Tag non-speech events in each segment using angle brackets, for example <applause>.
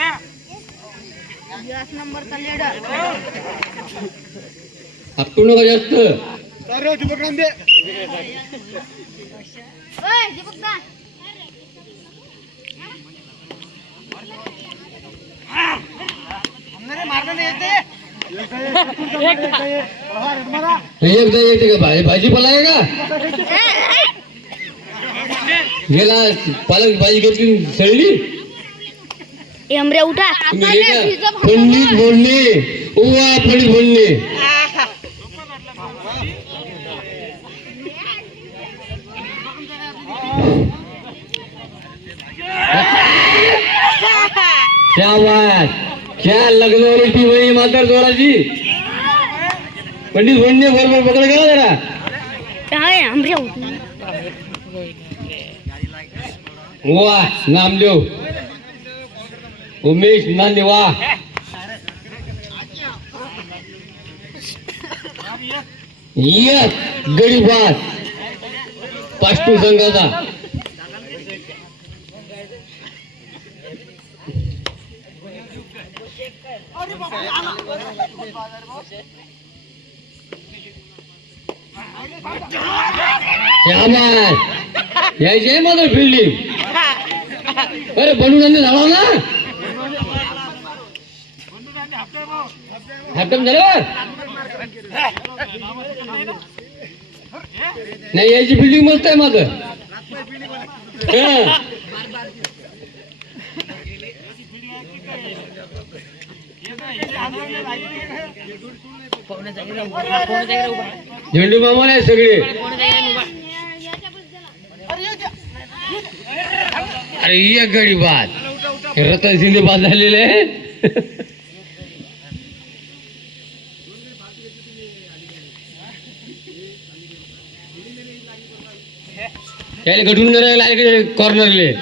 एक आपटू नका जास्त एकदा येते का भाजी भाजीपाला आहे का? गेला पालक भाजी घेतली सळली एमरे उठा. पंडित बोलणे उवा पंडित बोलणे क्या बात. क्या लग्न ती वही म्हातार जोराची? पंडित बोलणे बरोबर पकड गेला जरा? काय एमरे उठ. वा नामदेव उमेश नांदे वा यस गरीबात. पाष्टू संघाचा. यायचे यायची माझं फिल्डिंग. अरे बनून झाला ना? हॅपटम झालं? नाही याची बिल्डिंग मस्त आहे माझ झेंडू मामा नाही सगळे. अरे एक गडी बाद रतन शिंदे बाद झालेले. आहे त्याला घटून राहिले कॉर्नरले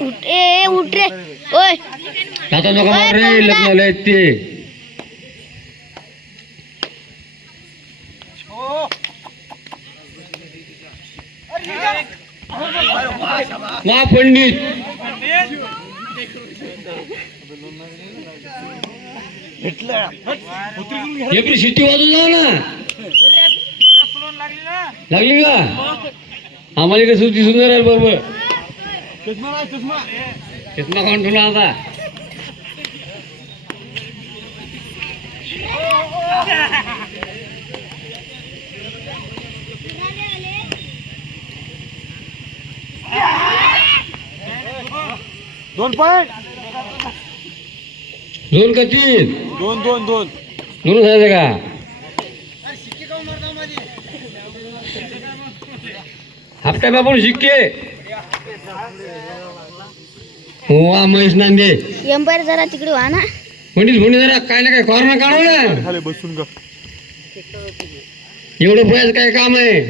उठ ए उठ रे ओय. आता नका मार रे लग्नाला आहेत ते. मा पंडित. एकरी शिट्टी वाजून जा ना. लागली का आम्हाला इकडे सुद्धा सुंदर आहे बरोबर चष्मा खाऊन ठेवला आता दोन पॉईंट दोन का तीन? दोन दोन दोन। दोन जायचं का बापून शिक्के. वा महेश नांदे. एम्पायर जरा तिकडे व्हा ना. पंडित पंडित जरा काय ना काय कॉर्नर काढव ना खाली बसून ग. एवढं पोयाचं काय काम आहे?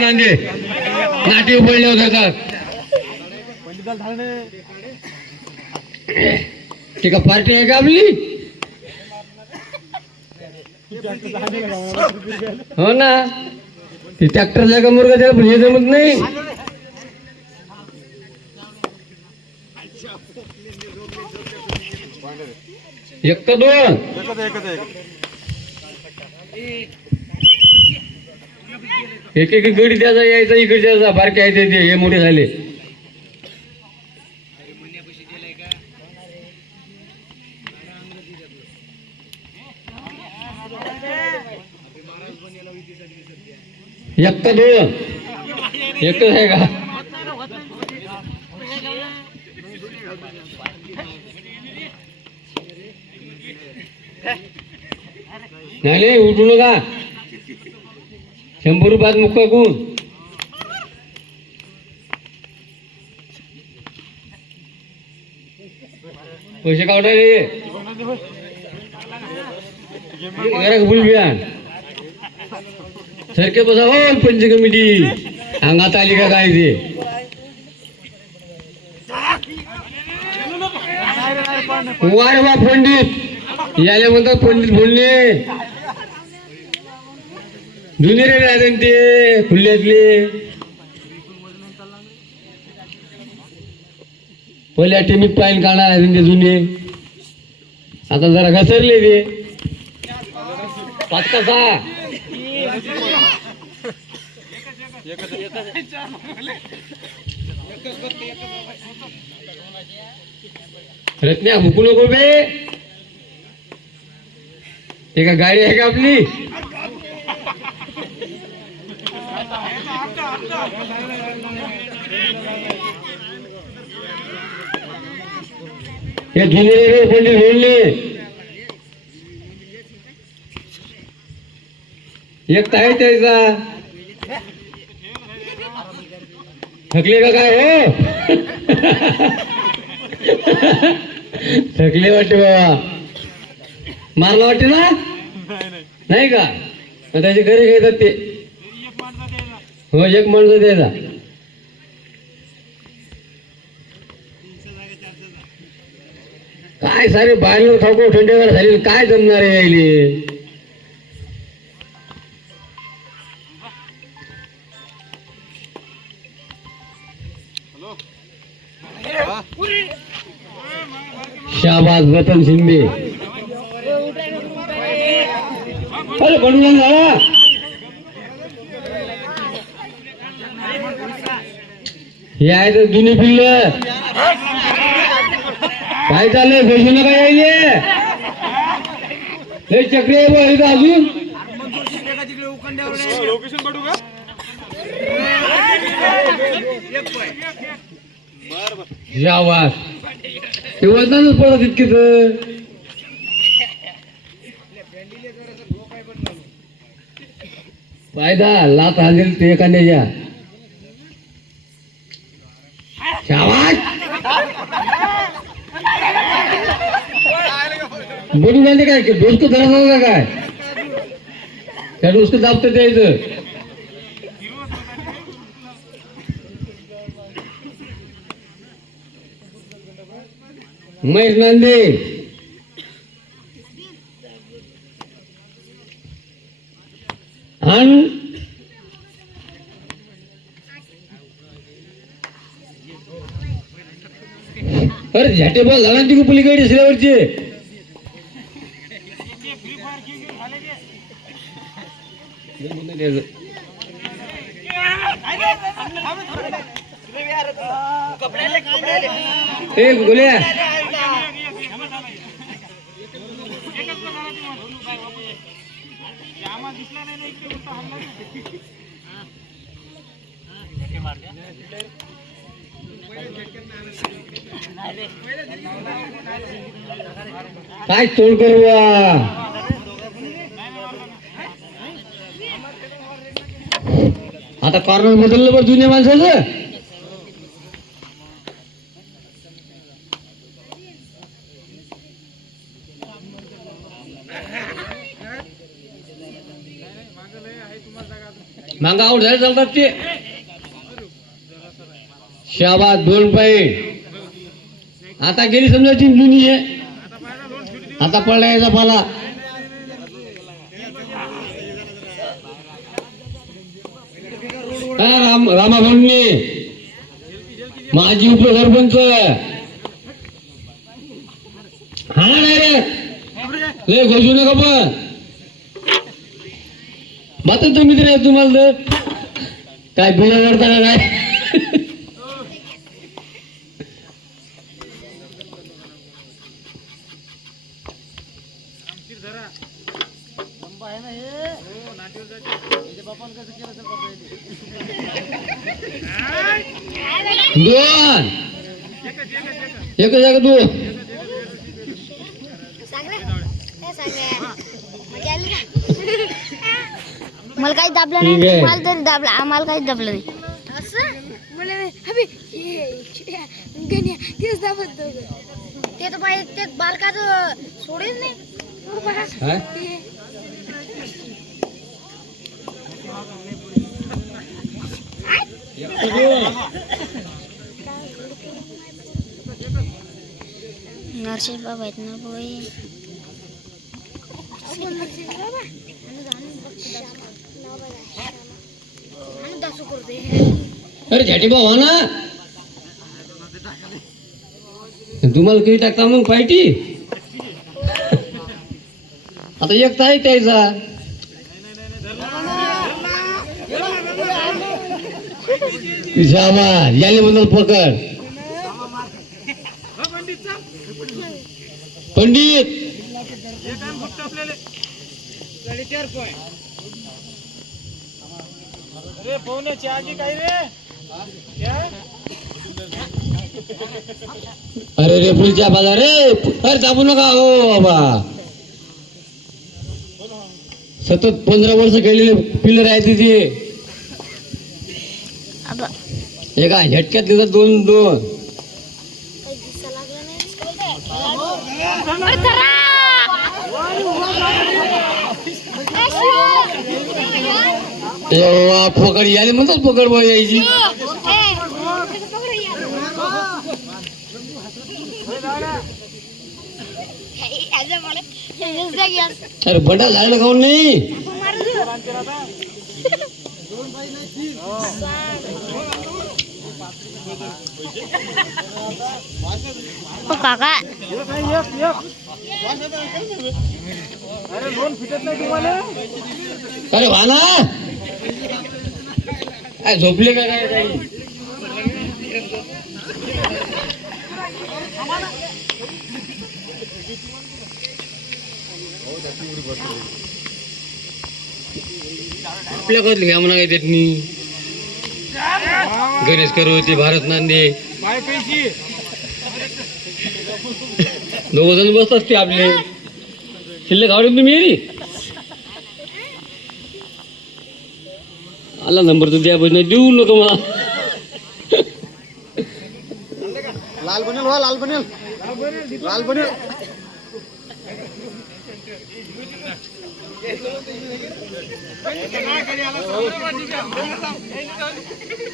नांदे. नाटे पडले होते ते का पार्टी आहे का आपली? हो ना. ते ट्रॅक्टर का मुर्गा त्याला पण हे जमत नाही. एक तर दोन? एक एक एक गडी त्याचा यायचा इकडे त्याचा बारके आहे ते हे मोठे झाले. एक का दोन एकच आहे का? नाही नाही, उठू नका. शंभर रुपयात मुक्का कोण? पैसे काढायले जरा फुल बियाण. सरके बसा हो पंच कमिटी. अंगात आली का काय ते? वारे वा पंडित. याले म्हणतात पंडित बोलणे. जुने रे राहते ते खुल्ल्यातले पहिल्या टिमीत पाहिजे काढा आहे ते जुने? आता जरा घसरले ते. पाच का सहा? रत्न्या हुकू नको बे. ते का गाडी आहे का आपली? हे जुने रे एक तर आहे त्याचा. थकले का काय हो? थकले वाटते बाबा. मारला वाटते ना? नाही का? त्याचे घरी घेतात ते. हो एक माणसं द्यायचा. काय सारे बाहेर खाऊ थंडीवर झाले. काय जमणार आहे यायले? शाबाज रतन शिंदे. अरे बनवून झाला. हे आहे तर जुनी पिल्ल. काय चाललंय? पैसे नका यायले हे चक्री आहे बा इथं अजून. लोकेशन आवाज ते वजनानच पडत तर फायदा लात हालेल ते एखाद्याच्या या. बोलू झाले काय? डोसक धरत काय? त्या डोसक दाबतं द्यायचं महेश नांदे. आणि अरे झटे बॉल झाला ना ती पलीकडे दुसऱ्यावरचे ए गोल्या काय तोड करू आता कॉर्नर बदललं बरं जुन्या माणसाचं. मांगा आउट झाले चालतात ते. शाबा दोन पाय. आता गेली समजा जुनी आहे. आता पडला याचा पाला राम रामा माझी उपसरपंच. हा नाही रे लय घोषू नका पण. मात्र तुम्ही तरी. तुम्हाला काय बिळा करता का काय दोन. एकच एक दोन तू मला काही दाबलं ठीक नाही आहे. मला तरी दाबलं आम्हाला काही दाबलं नाही. ते तर पाहिजे ते बारकाच सोडेल नाही. काय नरसिंह बाबा आहेत ना बोय अरे झाटी भाऊ ना? तुम्हाला किती टाकता मग पायटी आता एक आहे त्याचा. शाबा याले बद्दल पकड. पंडित! अरे पाहुणे की काय रे? अरे रे पुढच्या बाजार रे अरे दाबू नका हो बाबा. सतत पंधरा वर्ष गेलेले पिलर आहे तिथे एका झटक्यात देतात दोन दोन तेव्हा पकड यायला म्हणतात पकड बा यायची? अरे बंडा झाड खाऊन नाही? काका अरे भाना! काय झोपले का काय आपल्या आपल्याकडे घ्या म्हणा काही त्यातनी गणेश करवती भारत नांदे. दोघ जण बसतात ते आपले. शिल्लक आवडेल तुम्ही आला नंबर तर द्या पण देऊ नका मला. लाल बनेल वा लाल बनेल. लाल बनेल.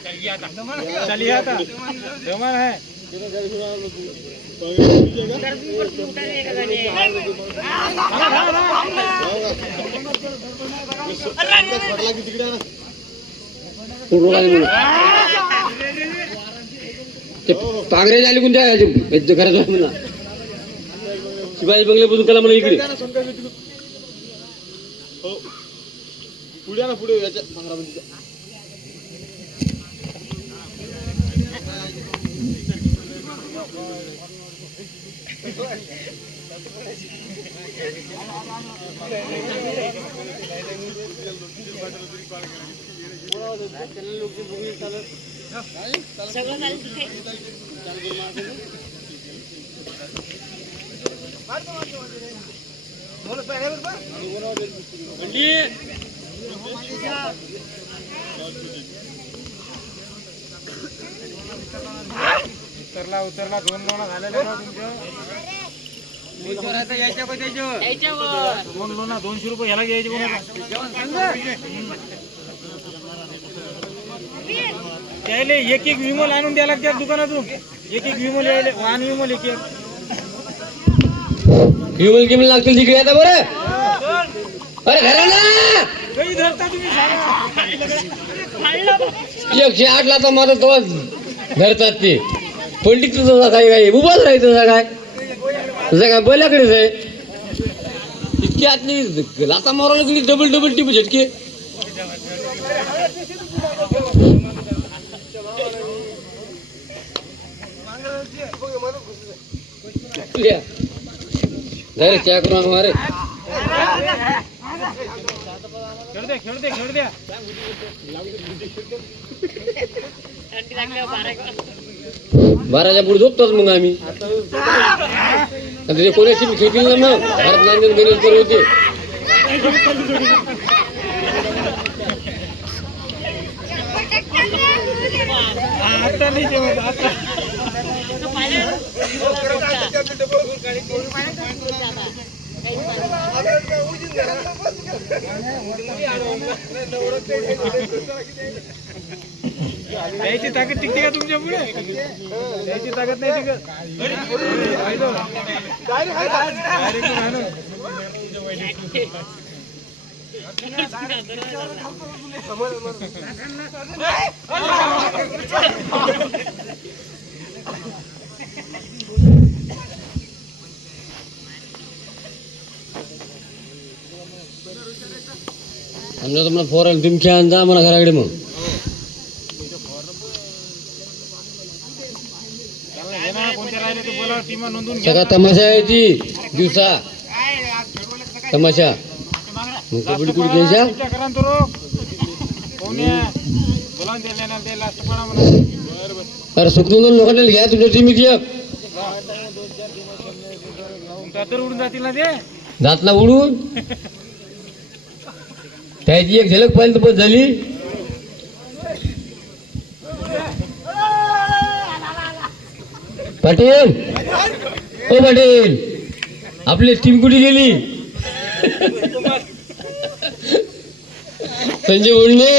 चलिए आता. जमान है पूर्ण काय म्हणू. ते पांगरे झाले कोणत्या याचे घरात म्हणा. शिवाजी बंगले बसून कला मला इकडे. पुढे ना पुढे याच्या संग्रामतीच्या उतरला उतरला. दोन लोणा झालेले ना तुमच्या दोन लोणा दोनशे रुपये ह्याला घ्यायचे त्याले एक एक विमल आणून द्यायला लागतात दुकानातून. एक एक विमल यायले वाहन विमल एक एक. विमल किमल लागतील तिकडे आता बरं. अरे घरा ना काही धरता तुम्ही सांगा एकशे आठ ला तर माझा तो धरतात ते. पंडित तसा काय काय उभाच राहायचं काय काय बैलाकडेच आहे इतकी आतली लाता मारायला लागली डबल डबल टिप झटके. चहा करून अरे. बाराच्या पुढे झोपतोच मग आम्ही. आता ते कोणाची बी खेळतील ना मग भारत नांदेड गणेश कर होते आता नाही जेवत आता द्यायची ताकद टिकते का तुमच्यापुढे द्यायची ताकद नाही टिकत पाहिलं. तुम्हाला फोर आला तुमच्या जा आम्हाला घराकडे मग त्याला हे ना कोणते राहिले ते बोला टीमा नोंदून घ्या सगळा तमाशा आहे ती. दिवसा. तमाशा. मग कबड्डी कुठे घ्यायच्या अरे सुकून लोकांना घ्या तुमच्या टीमीत एक जातील उडून. त्याची एक झलक पाहिजे तर झाली. पाटील! ओ पाटील! आपली टीम कुठे गेली? <laughs> संजय बोलणे